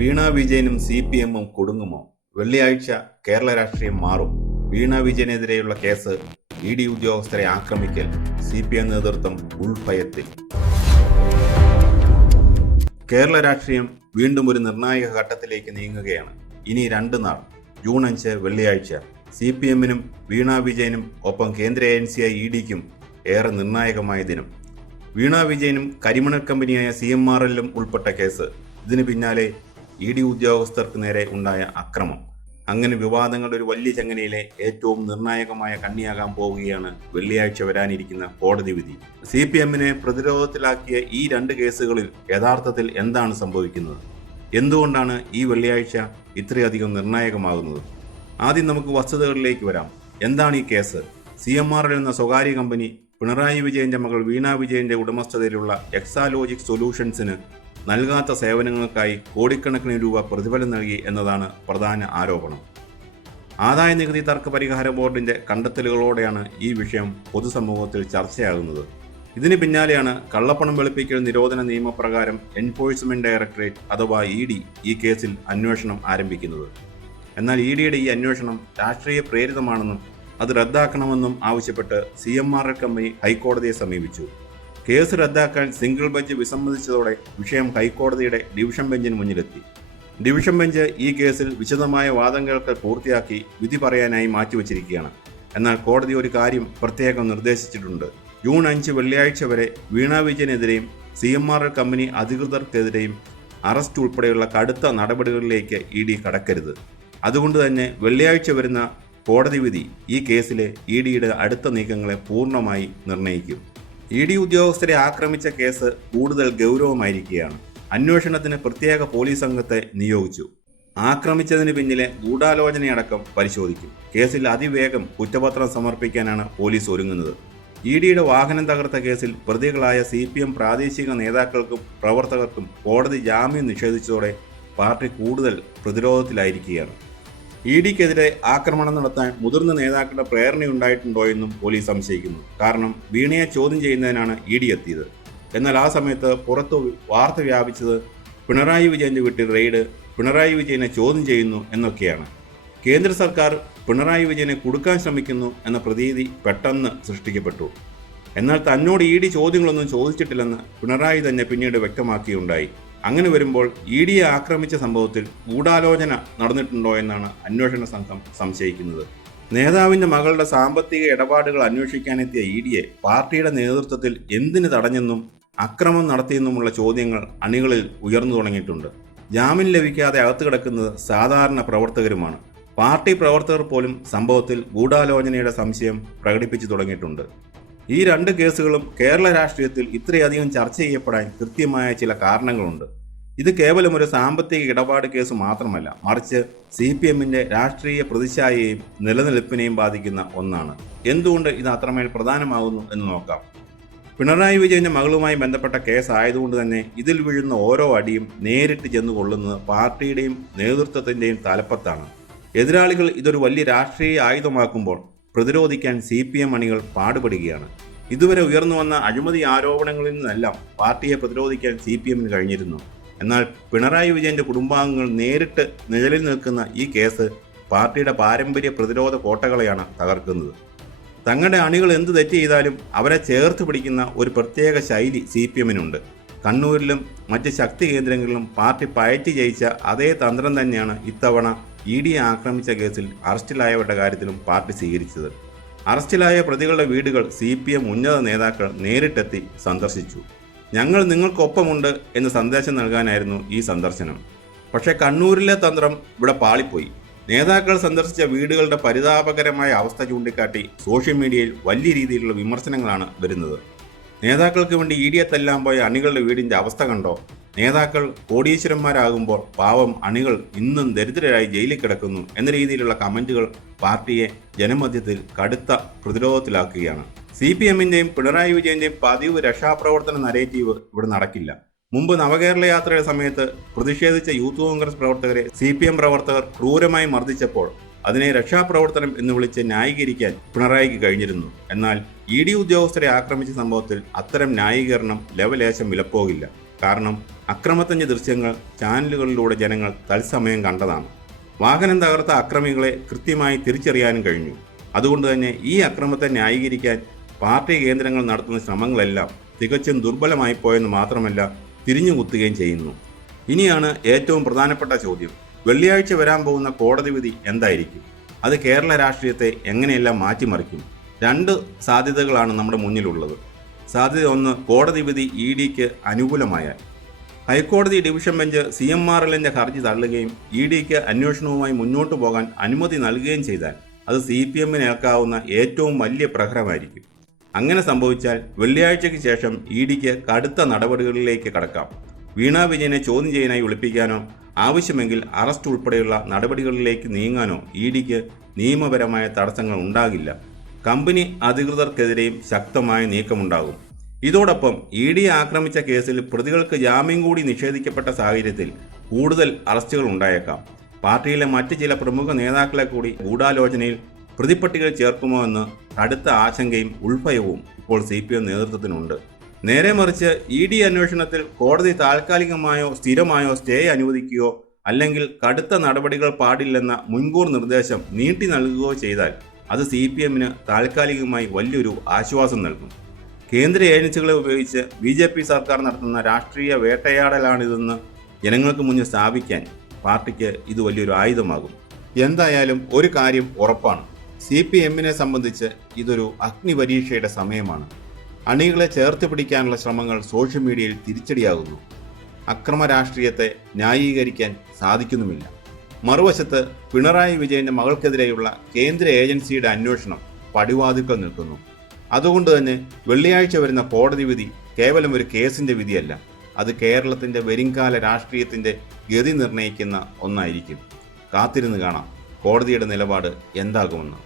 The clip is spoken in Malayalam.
വീണ വിജയനും CPM-ഉം കുടുങ്ങുമോ? വെള്ളിയാഴ്ച കേരള രാഷ്ട്രീയം മാറും. വീണ വിജയനെതിരെയുള്ള കേസ്, ED ഉദ്യോഗസ്ഥരെ ആക്രമിക്കൽ, CPM നേതൃത്വം ഉൾഭയത്തിൽ. കേരള രാഷ്ട്രീയം വീണ്ടും ഒരു നിർണായക ഘട്ടത്തിലേക്ക് നീങ്ങുകയാണ്. ഇനി 2 നാൾ, ജൂൺ 5 വെള്ളിയാഴ്ച, CPM-നും വീണ വിജയനും ഒപ്പം കേന്ദ്ര ഏജൻസിയായ ED-ക്കും ഏറെ നിർണായകമായ ദിനം. വീണ വിജയനും കരിമണൽ കമ്പനിയായ CMRL-ലും ഉൾപ്പെട്ട കേസ്, ഇതിന് പിന്നാലെ ED ഉദ്യോഗസ്ഥർക്ക് നേരെ ഉണ്ടായ അക്രമം. അങ്ങനെ വിവാദങ്ങളുടെ ഒരു വലിയ ചങ്ങലയിലെ ഏറ്റവും നിർണായകമായ കണ്ണിയാകാൻ പോവുകയാണ് വെള്ളിയാഴ്ച വരാനിരിക്കുന്ന കോടതി വിധി. CPM-നെ പ്രതിരോധത്തിലാക്കിയ ഈ 2 കേസുകളിൽ യഥാർത്ഥത്തിൽ എന്താണ് സംഭവിക്കുന്നത്? എന്തുകൊണ്ടാണ് ഈ വെള്ളിയാഴ്ച ഇത്രയധികം നിർണായകമാകുന്നത്? ആദ്യം നമുക്ക് വസ്തുതകളിലേക്ക് വരാം. എന്താണ് ഈ കേസ്? CMRL എന്ന സ്വകാര്യ കമ്പനി പിണറായി വിജയന്റെ മകൾ വീണ വിജയന്റെ ഉടമസ്ഥതയിലുള്ള എക്സാലോജിക് സൊല്യൂഷൻസിന് നൽകാത്ത സേവനങ്ങൾക്കായി കോടിക്കണക്കിന് രൂപ പ്രതിഫലം നൽകി എന്നതാണ് പ്രധാന ആരോപണം. ആദായ നികുതി തർക്ക പരിഹാര ബോർഡിന്റെ കണ്ടെത്തലുകളോടെയാണ് ഈ വിഷയം പൊതുസമൂഹത്തിൽ ചർച്ചയാകുന്നത്. ഇതിന് പിന്നാലെയാണ് കള്ളപ്പണം വെളുപ്പിക്കൽ നിരോധന നിയമപ്രകാരം എൻഫോഴ്സ്മെന്റ് ഡയറക്ടറേറ്റ് അഥവാ ED ഈ കേസിൽ അന്വേഷണം ആരംഭിക്കുന്നത്. എന്നാൽ ED-യുടെ ഈ അന്വേഷണം രാഷ്ട്രീയ പ്രേരിതമാണെന്നും അത് റദ്ദാക്കണമെന്നും ആവശ്യപ്പെട്ട് CMRL കമ്പനി ഹൈക്കോടതിയെ സമീപിച്ചു. കേസ് റദ്ദാക്കാൻ സിംഗിൾ ബെഞ്ച് വിസമ്മതിച്ചതോടെ വിഷയം ഹൈക്കോടതിയുടെ ഡിവിഷൻ ബെഞ്ചിന് മുന്നിലെത്തി. ഡിവിഷൻ ബെഞ്ച് ഈ കേസിൽ വിശദമായ വാദം കേൾക്കൽ പൂർത്തിയാക്കി വിധി പറയാനായി മാറ്റിവെച്ചിരിക്കുകയാണ്. എന്നാൽ കോടതി ഒരു കാര്യം പ്രത്യേകം നിർദ്ദേശിച്ചിട്ടുണ്ട്. ജൂൺ 5 വെള്ളിയാഴ്ച വരെ വീണ വിജയനെതിരെയും CMRL കമ്പനി അധികൃതർക്കെതിരെയും അറസ്റ്റ് ഉൾപ്പെടെയുള്ള കടുത്ത നടപടികളിലേക്ക് ED കടക്കരുത്. അതുകൊണ്ട് തന്നെ വെള്ളിയാഴ്ച വരുന്ന കോടതി വിധി ഈ കേസിലെ ED-യുടെ അടുത്ത നീക്കങ്ങളെ പൂർണ്ണമായി നിർണ്ണയിക്കും. ED ഉദ്യോഗസ്ഥരെ ആക്രമിച്ച കേസ് കൂടുതൽ ഗൗരവമായിരിക്കുകയാണ്. അന്വേഷണത്തിന് പ്രത്യേക പോലീസ് സംഘത്തെ നിയോഗിച്ചു. ആക്രമിച്ചതിന് പിന്നിലെ ഗൂഢാലോചനയടക്കം പരിശോധിക്കും. കേസിൽ അതിവേഗം കുറ്റപത്രം സമർപ്പിക്കാനാണ് പോലീസ് ഒരുങ്ങുന്നത്. ED-യുടെ വാഹനം തകർത്ത കേസിൽ പ്രതികളായ CPM പ്രാദേശിക നേതാക്കൾക്കും പ്രവർത്തകർക്കും കോടതി ജാമ്യം നിഷേധിച്ചതോടെ പാർട്ടി കൂടുതൽ പ്രതിരോധത്തിലായിരിക്കുകയാണ്. ED-ക്കെതിരെ ആക്രമണം നടത്താൻ മുതിർന്ന നേതാക്കളുടെ പ്രേരണയുണ്ടായിട്ടുണ്ടോ എന്നും പോലീസ് സംശയിക്കുന്നു. കാരണം വീണയെ ചോദ്യം ചെയ്യുന്നതിനാണ് ED എത്തിയത്. എന്നാൽ ആ സമയത്ത് പുറത്തു വാർത്ത വ്യാപിച്ചത് പിണറായി വിജയന്റെ വീട്ടിൽ റെയ്ഡ്, പിണറായി വിജയനെ ചോദ്യം ചെയ്യുന്നു എന്നൊക്കെയാണ്. കേന്ദ്ര സർക്കാർ പിണറായി വിജയനെ കുടുക്കാൻ ശ്രമിക്കുന്നു എന്ന പ്രതീതി പെട്ടെന്ന് സൃഷ്ടിക്കപ്പെട്ടു. എന്നാൽ തന്നോട് ED ചോദ്യങ്ങളൊന്നും ചോദിച്ചിട്ടില്ലെന്ന് പിണറായി തന്നെ പിന്നീട് വ്യക്തമാക്കിയുണ്ടായി. അങ്ങനെ വരുമ്പോൾ ED-യെ ആക്രമിച്ച സംഭവത്തിൽ ഗൂഢാലോചന നടന്നിട്ടുണ്ടോ എന്നാണ് അന്വേഷണ സംഘം സംശയിക്കുന്നത്. നേതാവിൻ്റെ മകളുടെ സാമ്പത്തിക ഇടപാടുകൾ അന്വേഷിക്കാനെത്തിയ ED-യെ പാർട്ടിയുടെ നേതൃത്വത്തിൽ എന്തിന് തടഞ്ഞെന്നും അക്രമം നടത്തിയെന്നുമുള്ള ചോദ്യങ്ങൾ അണികളിൽ ഉയർന്നു തുടങ്ങിയിട്ടുണ്ട്. ജാമ്യം ലഭിക്കാതെ അകത്ത് കിടക്കുന്നത് സാധാരണ പ്രവർത്തകരുമാണ്. പാർട്ടി പ്രവർത്തകർ പോലും സംഭവത്തിൽ ഗൂഢാലോചനയുടെ സംശയം പ്രകടിപ്പിച്ചു തുടങ്ങിയിട്ടുണ്ട്. ഈ 2 കേസുകളും കേരള രാഷ്ട്രീയത്തിൽ ഇത്രയധികം ചർച്ച ചെയ്യപ്പെടാൻ കൃത്യമായ ചില കാരണങ്ങളുണ്ട്. ഇത് കേവലം ഒരു സാമ്പത്തിക ഇടപാട് കേസ് മാത്രമല്ല, മറിച്ച് CPM-ന്റെ രാഷ്ട്രീയ പ്രതിച്ഛായയെയും നിലനിൽപ്പിനെയും ബാധിക്കുന്ന ഒന്നാണ്. എന്തുകൊണ്ട് ഇത് അത്രമേൽ പ്രധാനമാകുന്നു എന്ന് നോക്കാം. പിണറായി വിജയന്റെ മകളുമായി ബന്ധപ്പെട്ട കേസ് ആയതുകൊണ്ട് തന്നെ ഇതിൽ വീഴുന്ന ഓരോ അടിയും നേരിട്ട് ചെന്ന് കൊള്ളുന്നത് പാർട്ടിയുടെയും നേതൃത്വത്തിൻ്റെയും തലപ്പത്താണ്. എതിരാളികൾ ഇതൊരു വലിയ രാഷ്ട്രീയ ആയുധമാക്കുമ്പോൾ പ്രതിരോധിക്കാൻ CPM അണികൾ പാടുപെടുകയാണ്. ഇതുവരെ ഉയർന്നു വന്ന അഴിമതി ആരോപണങ്ങളിൽ നിന്നെല്ലാം പാർട്ടിയെ പ്രതിരോധിക്കാൻ CPM-ന് കഴിഞ്ഞിരുന്നു. എന്നാൽ പിണറായി വിജയന്റെ കുടുംബാംഗങ്ങൾ നേരിട്ട് നിഴലിൽ നിൽക്കുന്ന ഈ കേസ് പാർട്ടിയുടെ പാരമ്പര്യ പ്രതിരോധ കോട്ടകളെയാണ് തകർക്കുന്നത്. തങ്ങളുടെ അണികൾ എന്ത് തെറ്റ് ചെയ്താലും അവരെ ചേർത്ത് പിടിക്കുന്ന ഒരു പ്രത്യേക ശൈലി CPM-നുണ്ട്. കണ്ണൂരിലും മറ്റ് ശക്തി കേന്ദ്രങ്ങളിലും പാർട്ടി പയറ്റി ജയിച്ച അതേ തന്ത്രം തന്നെയാണ് ഇത്തവണ ED-യെ ആക്രമിച്ച കേസിൽ അറസ്റ്റിലായവരുടെ കാര്യത്തിലും പാർട്ടി സ്വീകരിച്ചത്. അറസ്റ്റിലായ പ്രതികളുടെ വീടുകൾ CPM ഉന്നത നേതാക്കൾ നേരിട്ടെത്തി സന്ദർശിച്ചു. ഞങ്ങൾ നിങ്ങൾക്കൊപ്പമുണ്ട് എന്ന് സന്ദേശം നൽകാനായിരുന്നു ഈ സന്ദർശനം. പക്ഷേ കണ്ണൂരിലെ തന്ത്രം ഇവിടെ പാളിപ്പോയി. നേതാക്കൾ സന്ദർശിച്ച വീടുകളുടെ പരിതാപകരമായ അവസ്ഥ ചൂണ്ടിക്കാട്ടി സോഷ്യൽ മീഡിയയിൽ വലിയ രീതിയിലുള്ള വിമർശനങ്ങളാണ് വരുന്നത്. നേതാക്കൾക്ക് വേണ്ടി ED-യെ തല്ലാൻ പോയ അണികളുടെ വീടിൻ്റെ അവസ്ഥ കണ്ടോ? നേതാക്കൾ കോടീശ്വരന്മാരാകുമ്പോൾ പാവം അണികൾ ഇന്നും ദരിദ്രരായി ജയിലിൽ കിടക്കുന്നു എന്ന രീതിയിലുള്ള കമൻറ്റുകൾ പാർട്ടിയെ ജനമധ്യത്തിൽ കടുത്ത പ്രതിരോധത്തിലാക്കുകയാണ്. CPM-ന്റെയും പിണറായി വിജയന്റെയും പതിവ് രക്ഷാപ്രവർത്തന നരേറ്റീവ് ഇവിടെ നടക്കില്ല. മുമ്പ് നവകേരള യാത്രയുടെ സമയത്ത് പ്രതിഷേധിച്ച യൂത്ത് കോൺഗ്രസ് പ്രവർത്തകരെ CPM പ്രവർത്തകർ ക്രൂരമായി മർദ്ദിച്ചപ്പോൾ അതിനെ രക്ഷാപ്രവർത്തനം എന്ന് വിളിച്ച് ന്യായീകരിക്കാൻ പിണറായിക്ക് കഴിഞ്ഞിരുന്നു. എന്നാൽ ED ഉദ്യോഗസ്ഥരെ ആക്രമിച്ച സംഭവത്തിൽ അത്തരം ന്യായീകരണം ലെവലേശം വിലപ്പോകില്ല. കാരണം അക്രമത്തിൻ്റെ ദൃശ്യങ്ങൾ ചാനലുകളിലൂടെ ജനങ്ങൾ തത്സമയം കണ്ടതാണ്. വാഹനം തകർത്ത അക്രമികളെ കൃത്യമായി തിരിച്ചറിയാനും കഴിഞ്ഞു. അതുകൊണ്ട് തന്നെ ഈ അക്രമത്തെ ന്യായീകരിക്കാൻ പാർട്ടി കേന്ദ്രങ്ങൾ നടത്തുന്ന ശ്രമങ്ങളെല്ലാം തികച്ചും ദുർബലമായി പോയെന്ന് മാത്രമല്ല തിരിഞ്ഞുകുത്തുകയും ചെയ്യുന്നു. ഇനിയാണ് ഏറ്റവും പ്രധാനപ്പെട്ട ചോദ്യം. വെള്ളിയാഴ്ച വരാൻ പോകുന്ന കോടതി വിധി എന്തായിരിക്കും? അത് കേരള രാഷ്ട്രീയത്തെ എങ്ങനെയെല്ലാം മാറ്റിമറിക്കും? രണ്ട് സാധ്യതകളാണ് നമ്മുടെ മുന്നിലുള്ളത്. സാധ്യത ഒന്ന്, കോടതി വിധി EDക്ക് അനുകൂലമായാൽ. ഹൈക്കോടതി ഡിവിഷൻ ബെഞ്ച് CMRLന്റെ ഹർജി തള്ളുകയും EDക്ക് അന്വേഷണവുമായി മുന്നോട്ടു പോകാൻ അനുമതി നൽകുകയും ചെയ്താൽ അത് CPMന് ഏൽക്കാവുന്ന ഏറ്റവും വലിയ പ്രഹരമായിരിക്കും. അങ്ങനെ സംഭവിച്ചാൽ വെള്ളിയാഴ്ചയ്ക്ക് ശേഷം EDക്ക് കടുത്ത നടപടികളിലേക്ക് കടക്കാം. വീണാ വിജയനെ ചോദ്യം ചെയ്യാനായി വിളിപ്പിക്കാനോ ആവശ്യമെങ്കിൽ അറസ്റ്റ് ഉൾപ്പെടെയുള്ള നടപടികളിലേക്ക് നീങ്ങാനോ EDക്ക് നിയമപരമായ തടസ്സങ്ങൾ ഉണ്ടാകില്ല. കമ്പനി അധികൃതർക്കെതിരെയും ശക്തമായ നീക്കമുണ്ടാകും. ഇതോടൊപ്പം ED ആക്രമിച്ച കേസിൽ പ്രതികൾക്ക് ജാമ്യം കൂടി നിഷേധിക്കപ്പെട്ട സാഹചര്യത്തിൽ കൂടുതൽ അറസ്റ്റുകൾ ഉണ്ടായേക്കാം. പാർട്ടിയിലെ മറ്റ് ചില പ്രമുഖ നേതാക്കളെ കൂടി ഗൂഢാലോചനയിൽ പ്രതിപ്പട്ടികയിൽ ചേർക്കുമോ എന്ന് കടുത്ത ആശങ്കയും ഉൾഭയവും ഇപ്പോൾ CPM നേതൃത്വത്തിനുണ്ട്. നേരെ മറിച്ച് ED അന്വേഷണത്തിൽ കോടതി താൽക്കാലികമായോ സ്ഥിരമായോ സ്റ്റേ അനുവദിക്കുകയോ അല്ലെങ്കിൽ കടുത്ത നടപടികൾ പാടില്ലെന്ന മുൻകൂർ നിർദ്ദേശം നീട്ടി നൽകുകയോ ചെയ്താൽ അത് CPMന് താൽക്കാലികമായി വലിയൊരു ആശ്വാസം നൽകും. കേന്ദ്ര ഏജൻസികളെ ഉപയോഗിച്ച് BJP സർക്കാർ നടത്തുന്ന രാഷ്ട്രീയ വേട്ടയാടലാണിതെന്ന് ജനങ്ങൾക്ക് മുന്നിൽ സ്ഥാപിക്കാൻ പാർട്ടിക്ക് ഇത് വലിയൊരു ആയുധമാകും. എന്തായാലും ഒരു കാര്യം ഉറപ്പാണ്, CPMനെ സംബന്ധിച്ച് ഇതൊരു അഗ്നിപരീക്ഷയുടെ സമയമാണ്. അണികളെ ചേർത്ത് പിടിക്കാനുള്ള ശ്രമങ്ങൾ സോഷ്യൽ മീഡിയയിൽ തിരിച്ചടിയാകുന്നു. അക്രമ രാഷ്ട്രീയത്തെ ന്യായീകരിക്കാൻ സാധിക്കുന്നുമില്ല. മറുവശത്ത് പിണറായി വിജയന്റെ മകൾക്കെതിരെയുള്ള കേന്ദ്ര ഏജൻസിയുടെ അന്വേഷണം പടിവാതിൽക്കൽ നിൽക്കുന്നു. അതുകൊണ്ട് തന്നെ വെള്ളിയാഴ്ച വരുന്ന കോടതി വിധി കേവലം ഒരു കേസിന്റെ വിധിയല്ല, അത് കേരളത്തിന്റെ വരുംകാല രാഷ്ട്രീയത്തിന്റെ ഗതി നിർണ്ണയിക്കുന്ന ഒന്നായിരിക്കും. കാത്തിരുന്ന് കാണാം കോടതിയുടെ നിലപാട് എന്താകുമെന്ന്.